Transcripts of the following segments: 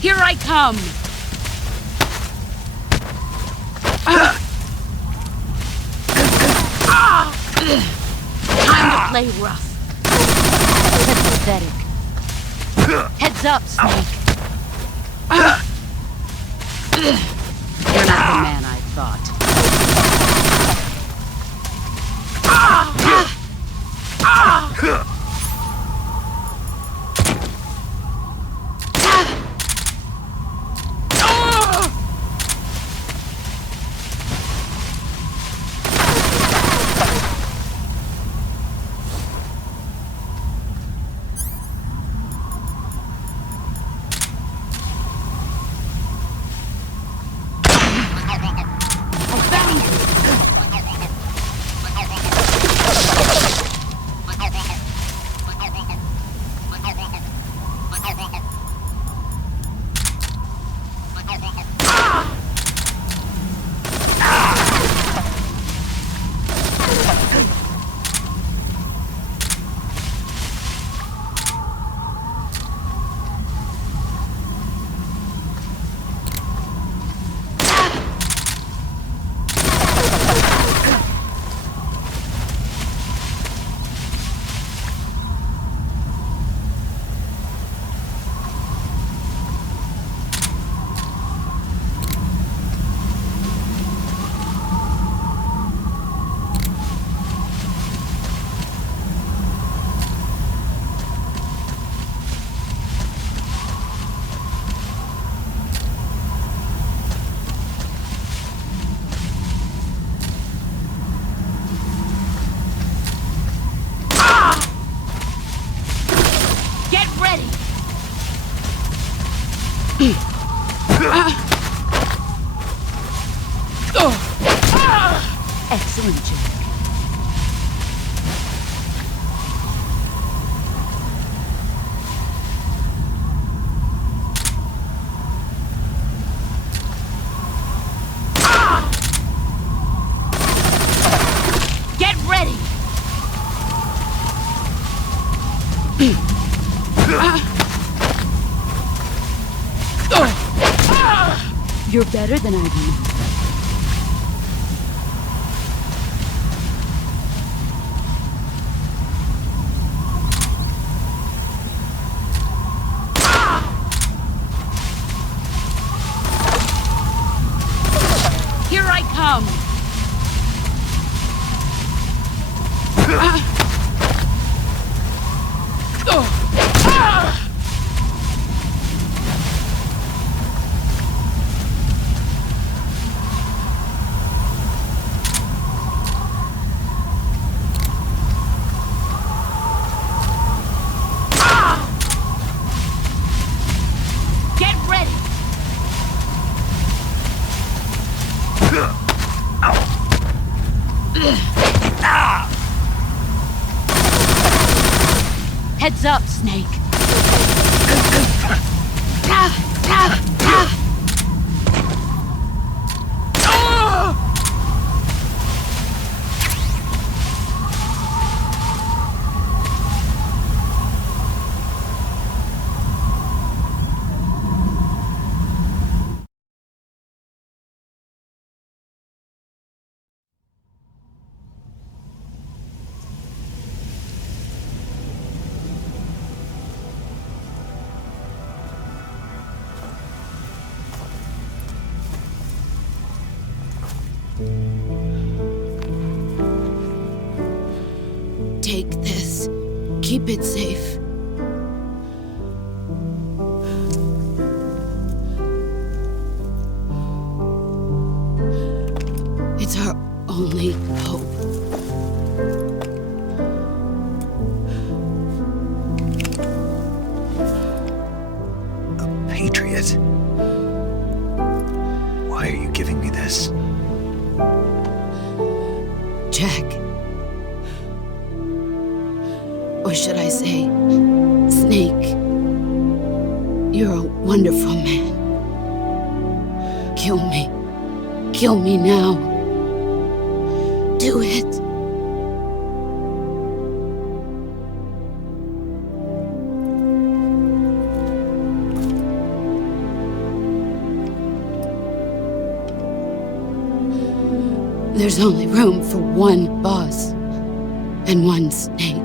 Here I come! Time to play rough. That's pathetic. Heads up, Snake. You're not the man I thought. Excellent, Jack. Get ready! You're better than I remember. Here I come! Heads up, Snake. Take this. Keep it safe. It's our only hope. A patriot? Why are you giving me this? Jack. Or should I say, Snake, you're a wonderful man. Kill me. Kill me now. Do it. There's only room for one boss and one snake.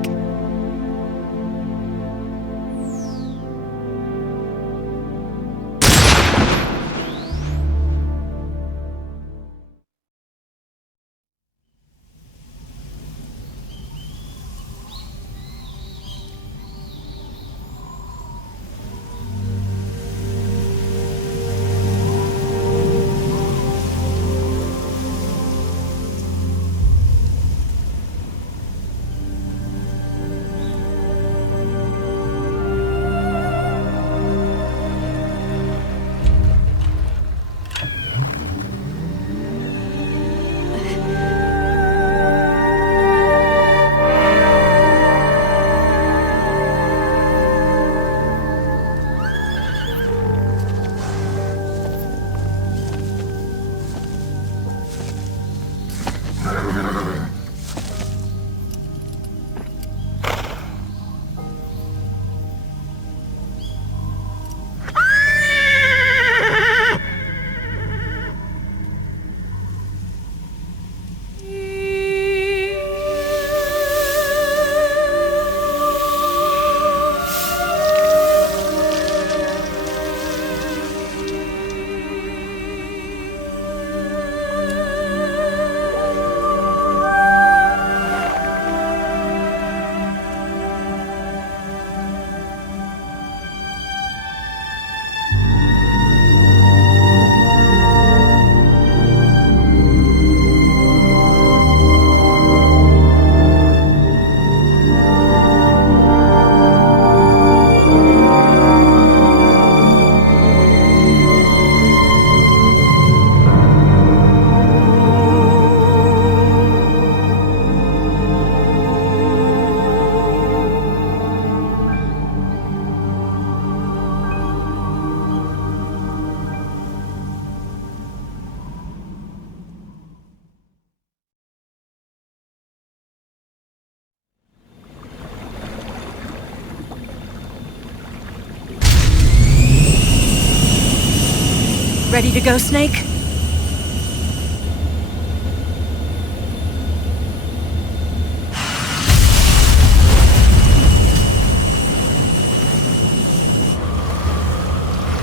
Ready to go, Snake?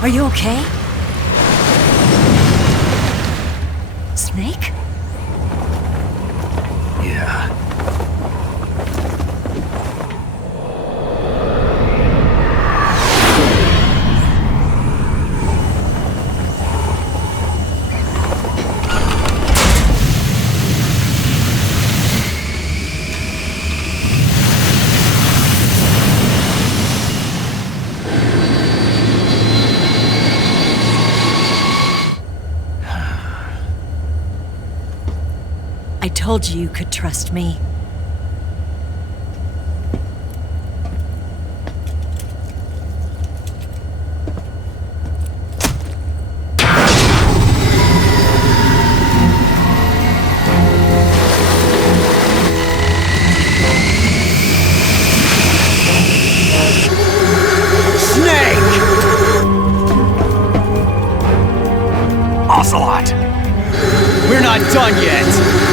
Are you okay? Snake? Yeah. I told you you could trust me. Ocelot! We're not done yet!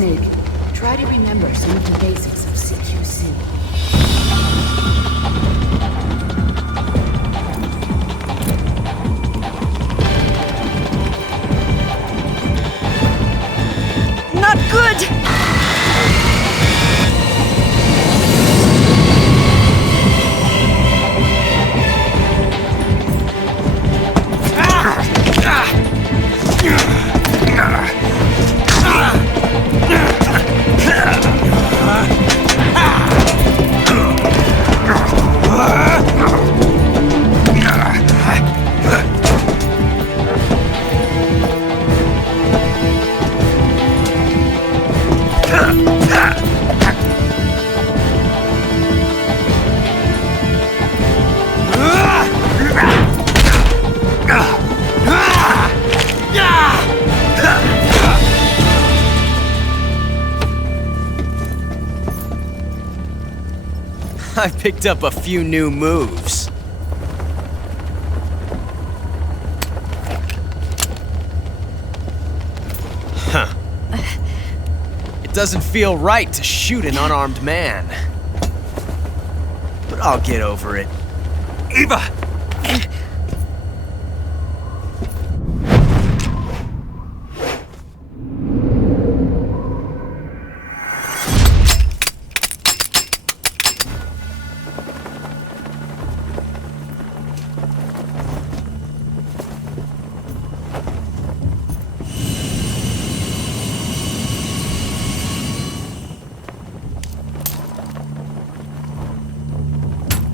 Snake, try to remember some of the basics of CQC. Not good! I picked up a few new moves. Huh. It doesn't feel right to shoot an unarmed man. But I'll get over it. Eva!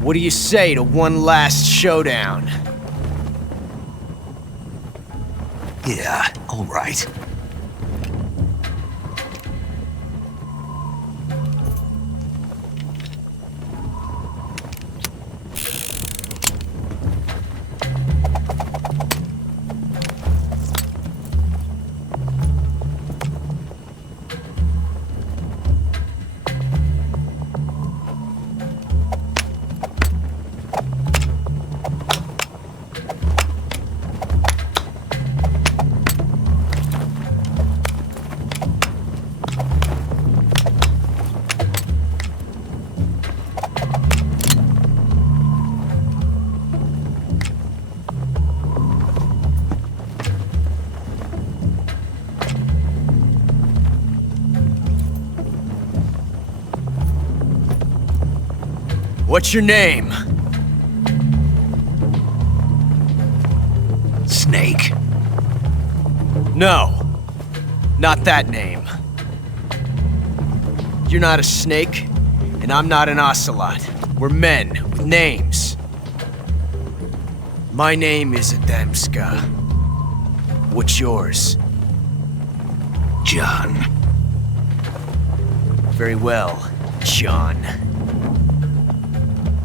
What do you say to one last showdown? Yeah, all right. What's your name? Snake. No, not that name. You're not a snake, and I'm not an ocelot. We're men with names. My name is Adamska. What's yours? John. Very well, John.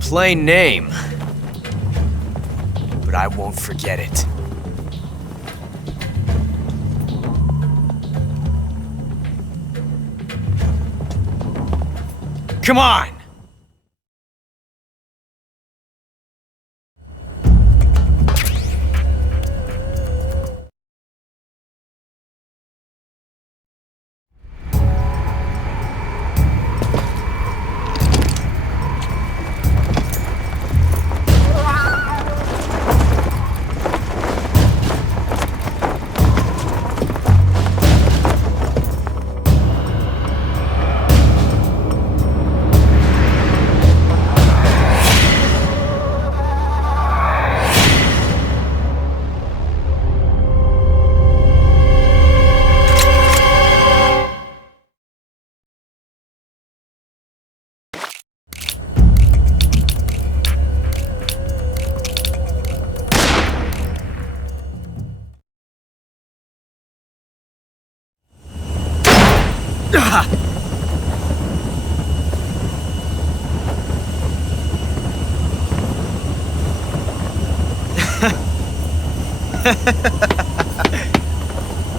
Plain name, but I won't forget it. Come on!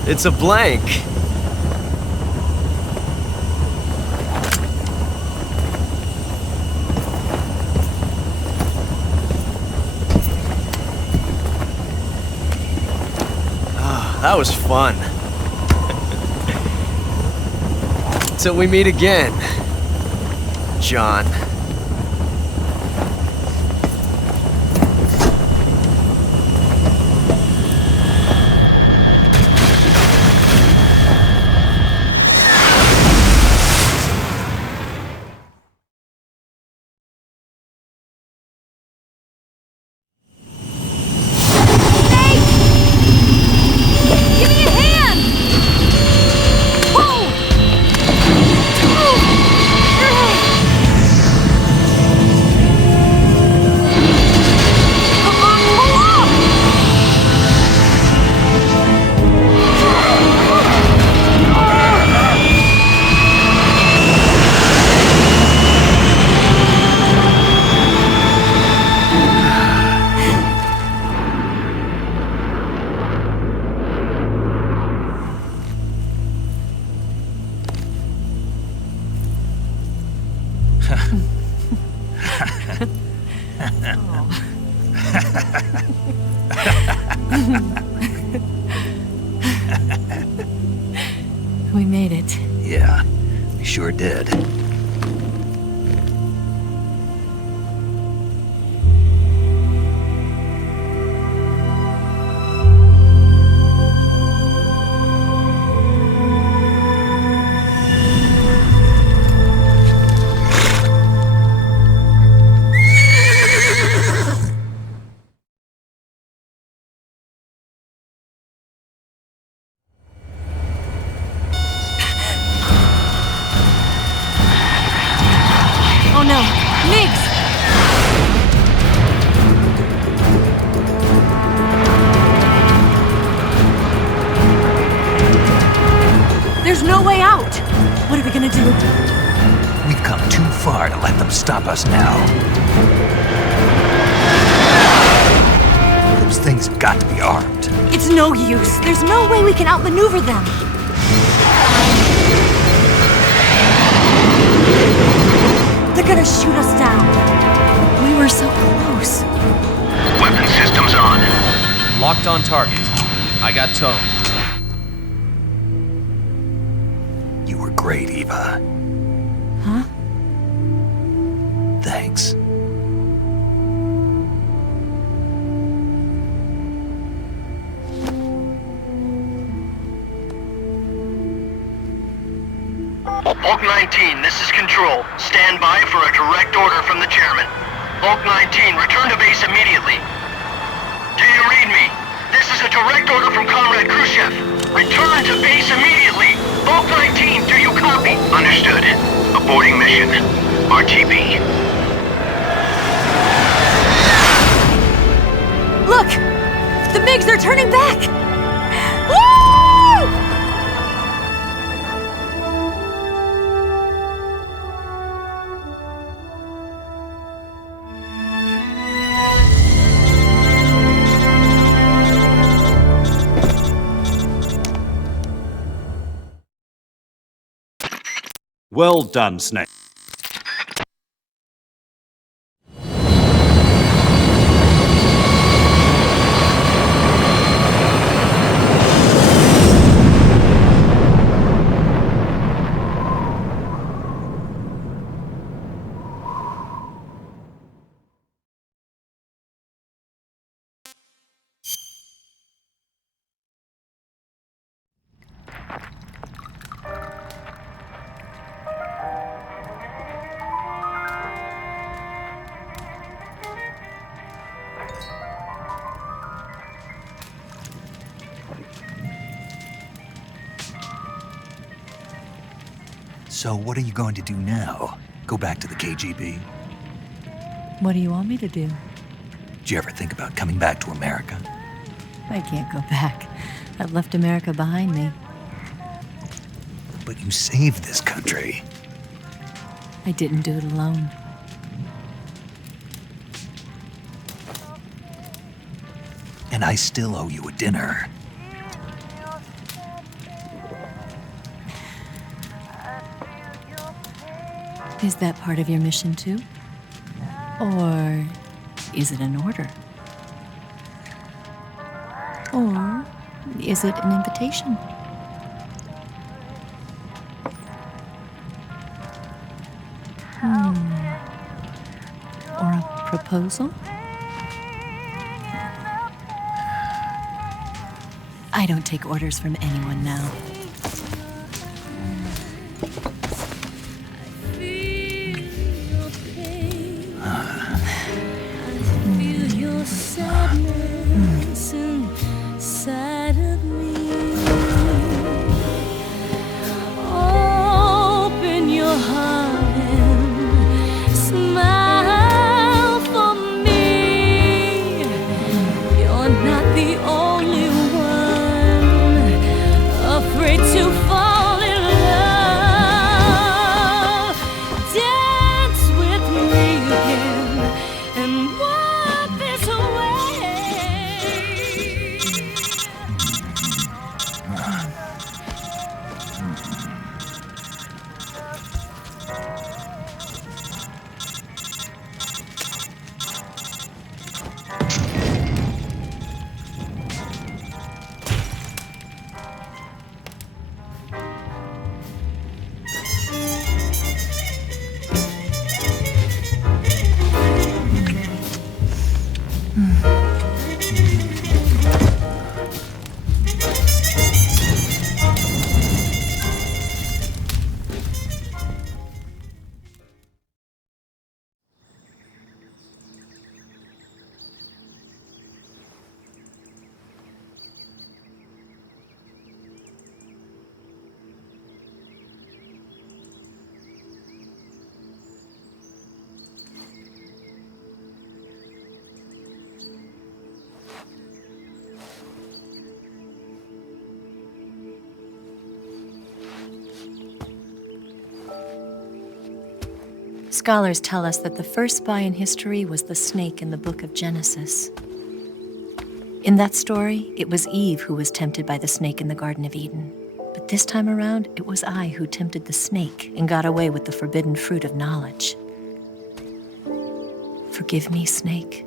It's a blank. Ah, that was fun. Till we meet again, John. Give me a hand! Whoa! Come on, pull up! We made it. Yeah, we sure did. Oh no, Migs! There's no way out! What are we gonna do? We've come too far to let them stop us now. Those things have got to be armed. It's no use. There's no way we can outmaneuver them. They're gonna shoot us down. We were so close. Weapon systems on. Locked on target. I got towed. You were great, Eva. Huh? Thanks. Bulk 19, this is Control. Stand by for a direct order from the chairman. Bulk 19, return to base immediately. Do you read me? This is a direct order from Comrade Khrushchev. Return to base immediately. Bulk 19, do you copy? Understood. Aborting mission. RTB. Look! The MiGs are turning back! Woo! Well done, Snake. So what are you going to do now? Go back to the KGB? What do you want me to do? Did you ever think about coming back to America? I can't go back. I've left America behind me. But you saved this country. I didn't do it alone. And I still owe you a dinner. Is that part of your mission too? Or is it an order? Or is it an invitation? proposal? I don't take orders from anyone now. Open your heart and smile for me. You're not the only one afraid to fall in love. Dance with me again and walk this way. Scholars tell us that the first spy in history was the snake in the book of Genesis. In that story, it was Eve who was tempted by the snake in the Garden of Eden. But this time around, it was I who tempted the snake and got away with the forbidden fruit of knowledge. Forgive me, snake.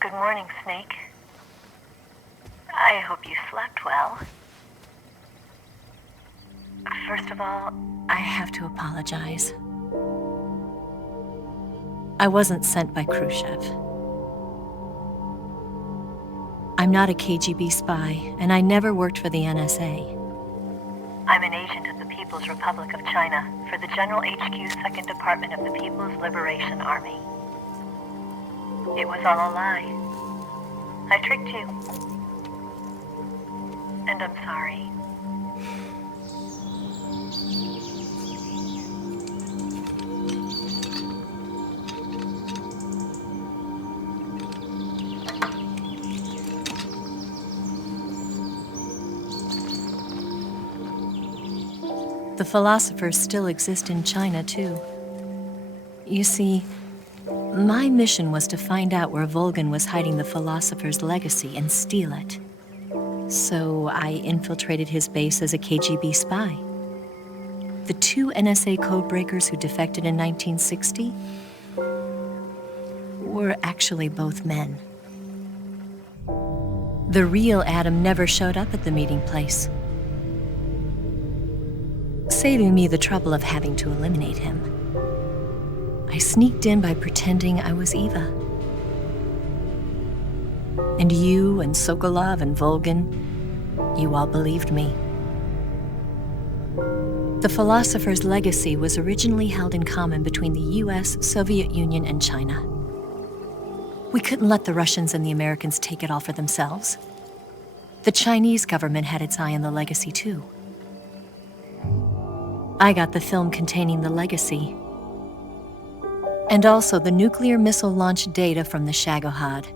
Good morning, Snake. I hope you slept well. First of all, I have to apologize. I wasn't sent by Khrushchev. I'm not a KGB spy, and I never worked for the NSA. I'm an agent of the People's Republic of China for the General HQ 2nd Department of the People's Liberation Army. It was all a lie. I tricked you. And I'm sorry. The philosophers still exist in China, too. You see, my mission was to find out where Volgan was hiding the philosopher's legacy and steal it. So I infiltrated his base as a KGB spy. The two NSA codebreakers who defected in 1960 were actually both men. The real Adam never showed up at the meeting place, saving me the trouble of having to eliminate him. I sneaked in by pretending I was Eva. And you and Sokolov and Volgan, you all believed me. The philosopher's legacy was originally held in common between the US, Soviet Union, and China. We couldn't let the Russians and the Americans take it all for themselves. The Chinese government had its eye on the legacy, too. I got the film containing the legacy, and also the nuclear missile launch data from the Shagohod.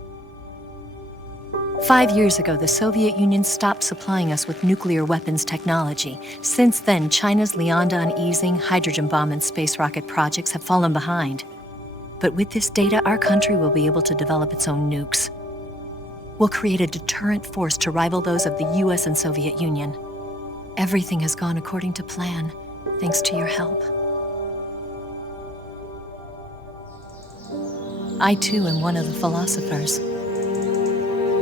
5 years ago, the Soviet Union stopped supplying us with nuclear weapons technology. Since then, China's Liaodong easing, hydrogen bomb, and space rocket projects have fallen behind. But with this data, our country will be able to develop its own nukes. We'll create a deterrent force to rival those of the US and Soviet Union. Everything has gone according to plan, thanks to your help. I too am one of the philosophers.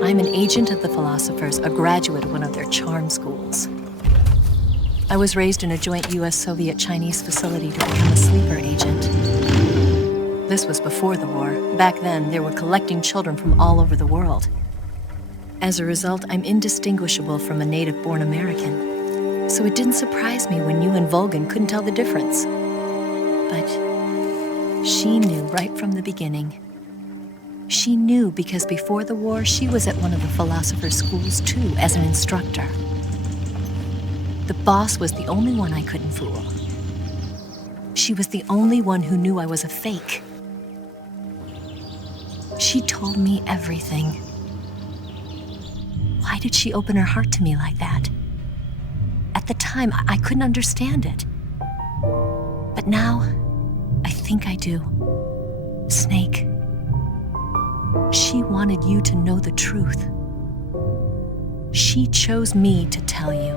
I'm an agent of the philosophers, a graduate of one of their charm schools. I was raised in a joint US-Soviet-Chinese facility to become a sleeper agent. This was before the war. Back then, they were collecting children from all over the world. As a result, I'm indistinguishable from a native-born American. So it didn't surprise me when you and Volgan couldn't tell the difference. But she knew right from the beginning. She knew because before the war, she was at one of the philosopher's schools too, as an instructor. The boss was the only one I couldn't fool. She was the only one who knew I was a fake. She told me everything. Why did she open her heart to me like that? At the time, I couldn't understand it. But now, I think I do. Snake. She wanted you to know the truth. She chose me to tell you.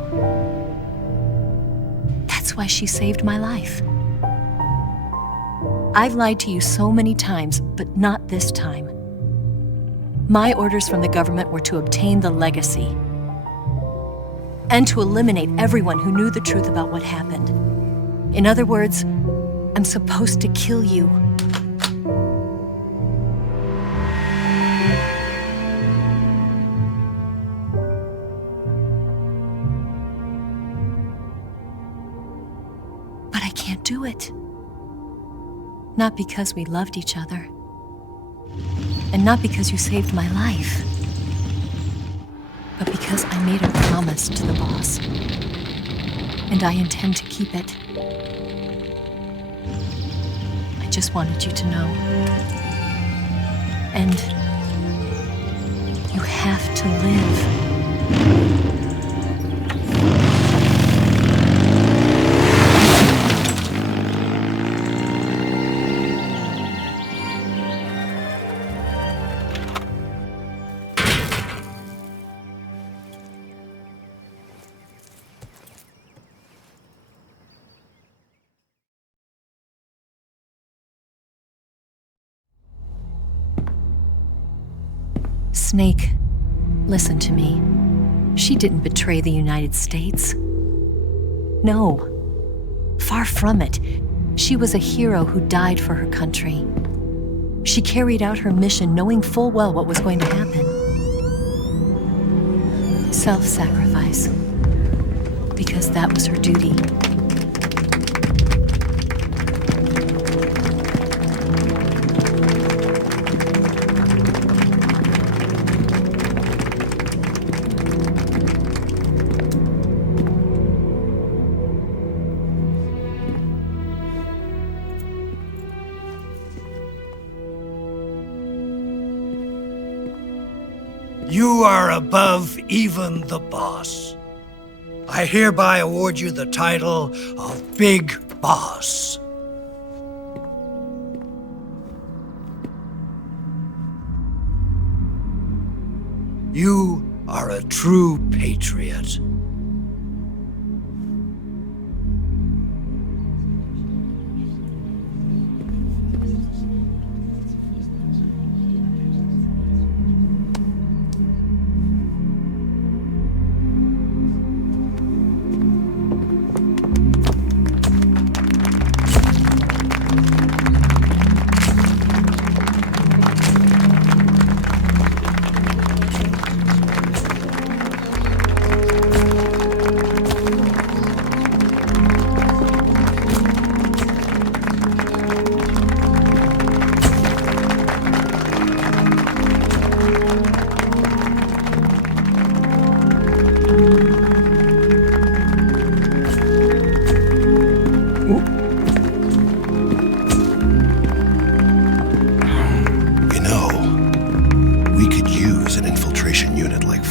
That's why she saved my life. I've lied to you so many times, but not this time. My orders from the government were to obtain the legacy and to eliminate everyone who knew the truth about what happened. In other words, I'm supposed to kill you. But I can't do it. Not because we loved each other. And not because you saved my life. But because I made a promise to the boss. And I intend to keep it. I just wanted you to know. And you have to live. Snake, listen to me. She didn't betray the United States. No, far from it. She was a hero who died for her country. She carried out her mission knowing full well what was going to happen. Self-sacrifice. Because that was her duty. You are above even the boss. I hereby award you the title of Big Boss. You are a true patriot.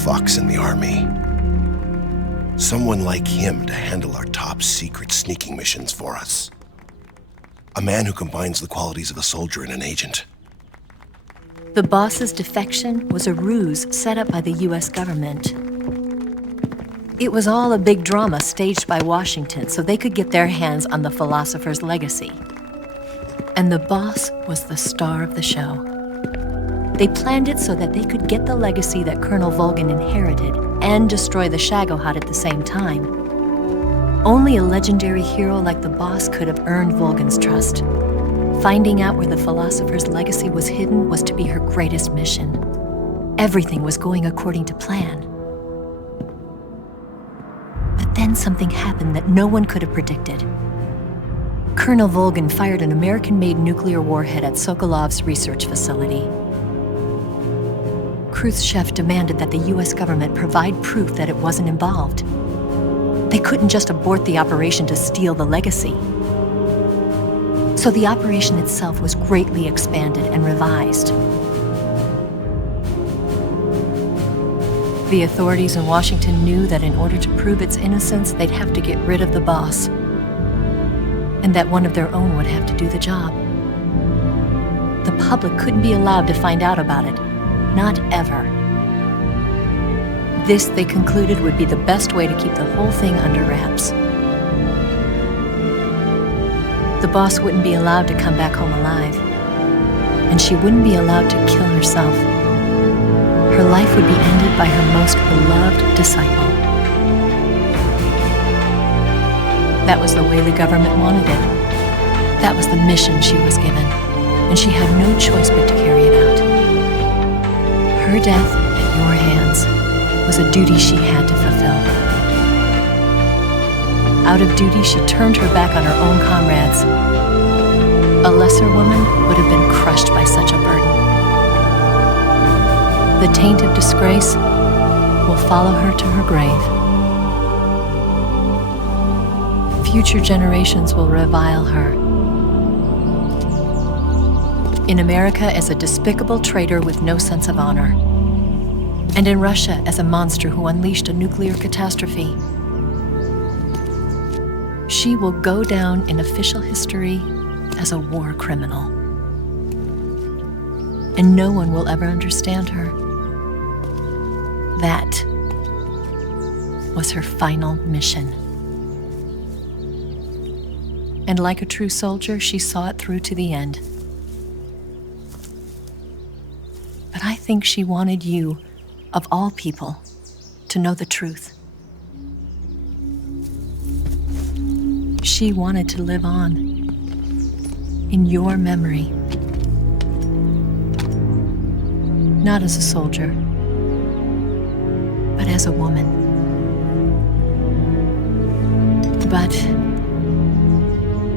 fucks in the army. Someone like him to handle our top secret sneaking missions for us. A man who combines the qualities of a soldier and an agent. The boss's defection was a ruse set up by the US government. It was all a big drama staged by Washington so they could get their hands on the philosopher's legacy. And the boss was the star of the show. They planned it so that they could get the legacy that Colonel Volgin inherited and destroy the Shagohod at the same time. Only a legendary hero like the boss could have earned Volgin's trust. Finding out where the philosopher's legacy was hidden was to be her greatest mission. Everything was going according to plan. But then something happened that no one could have predicted. Colonel Volgin fired an American-made nuclear warhead at Sokolov's research facility. Khrushchev demanded that the US government provide proof that it wasn't involved. They couldn't just abort the operation to steal the legacy. So the operation itself was greatly expanded and revised. The authorities in Washington knew that in order to prove its innocence, they'd have to get rid of the boss, and that one of their own would have to do the job. The public couldn't be allowed to find out about it, not ever. This, they concluded, would be the best way to keep the whole thing under wraps. The boss wouldn't be allowed to come back home alive, and she wouldn't be allowed to kill herself. Her life would be ended by her most beloved disciple. That was the way the government wanted it. That was the mission she was given, and she had no choice but to carry it out. Her death at your hands was a duty she had to fulfill. Out of duty, she turned her back on her own comrades. A lesser woman would have been crushed by such a burden. The taint of disgrace will follow her to her grave. Future generations will revile her. In America as a despicable traitor with no sense of honor. And in Russia as a monster who unleashed a nuclear catastrophe. She will go down in official history as a war criminal. And no one will ever understand her. That was her final mission. And like a true soldier, she saw it through to the end. But I think she wanted you, of all people, to know the truth. She wanted to live on in your memory. Not as a soldier, but as a woman. But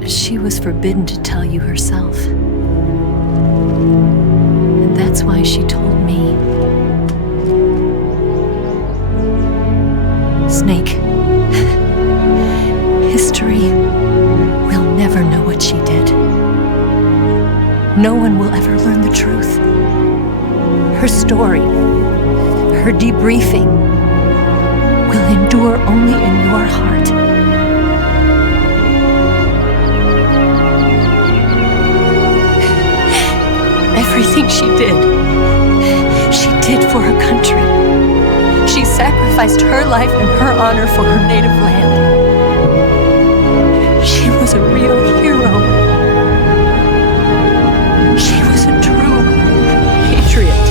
she was forbidden to tell you herself. And that's why she told me. Snake, history will never know what she did. No one will ever learn the truth. Her story, her debriefing, will endure only in your heart. Everything she did for her country. She sacrificed her life and her honor for her native land. She was a real hero. She was a true patriot.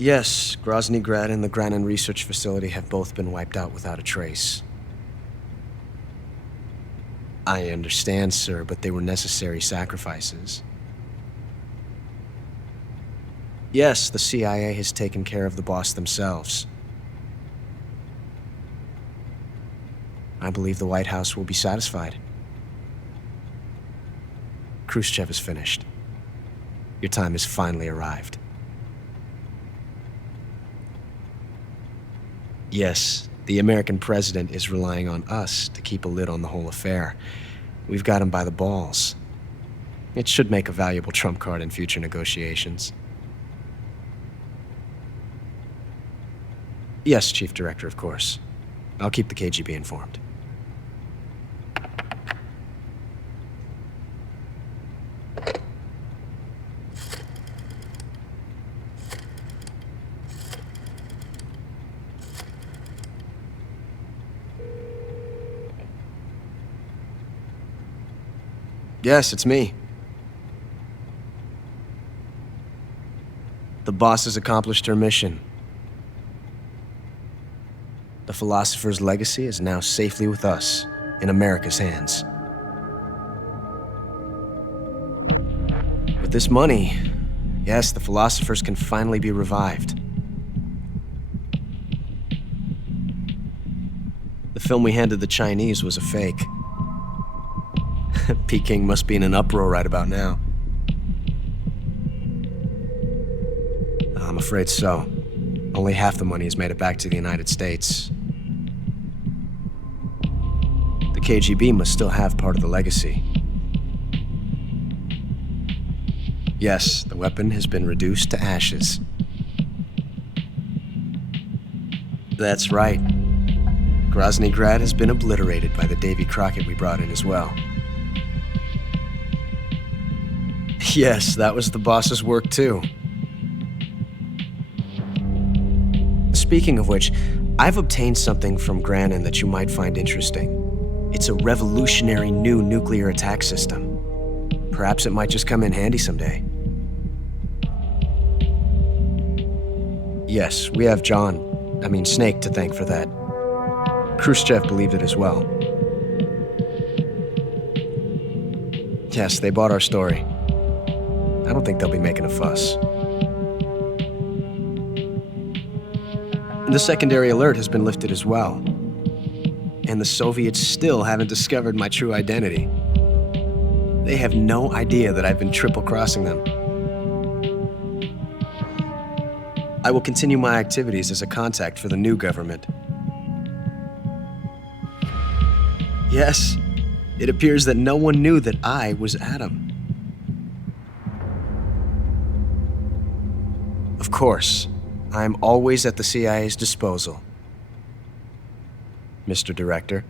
Yes, Grozny Grad and the Granin Research Facility have both been wiped out without a trace. I understand, sir, but they were necessary sacrifices. Yes, the CIA has taken care of the boss themselves. I believe the White House will be satisfied. Khrushchev is finished. Your time has finally arrived. Yes, the American president is relying on us to keep a lid on the whole affair. We've got him by the balls. It should make a valuable trump card in future negotiations. Yes, Chief Director, of course. I'll keep the KGB informed. Yes, it's me. The boss has accomplished her mission. The philosopher's legacy is now safely with us, in America's hands. With this money, yes, the philosophers can finally be revived. The film we handed the Chinese was a fake. Peking must be in an uproar right about now. I'm afraid so. Only half the money has made it back to the United States. The KGB must still have part of the legacy. Yes, the weapon has been reduced to ashes. That's right. Grozny Grad has been obliterated by the Davy Crockett we brought in as well. Yes, that was the boss's work too. Speaking of which, I've obtained something from Granin that you might find interesting. It's a revolutionary new nuclear attack system. Perhaps it might just come in handy someday. Yes, we have Snake to thank for that. Khrushchev believed it as well. Yes, they bought our story. I don't think they'll be making a fuss. The secondary alert has been lifted as well. And the Soviets still haven't discovered my true identity. They have no idea that I've been triple-crossing them. I will continue my activities as a contact for the new government. Yes, it appears that no one knew that I was Adam. Of course, I'm always at the CIA's disposal, Mr. Director.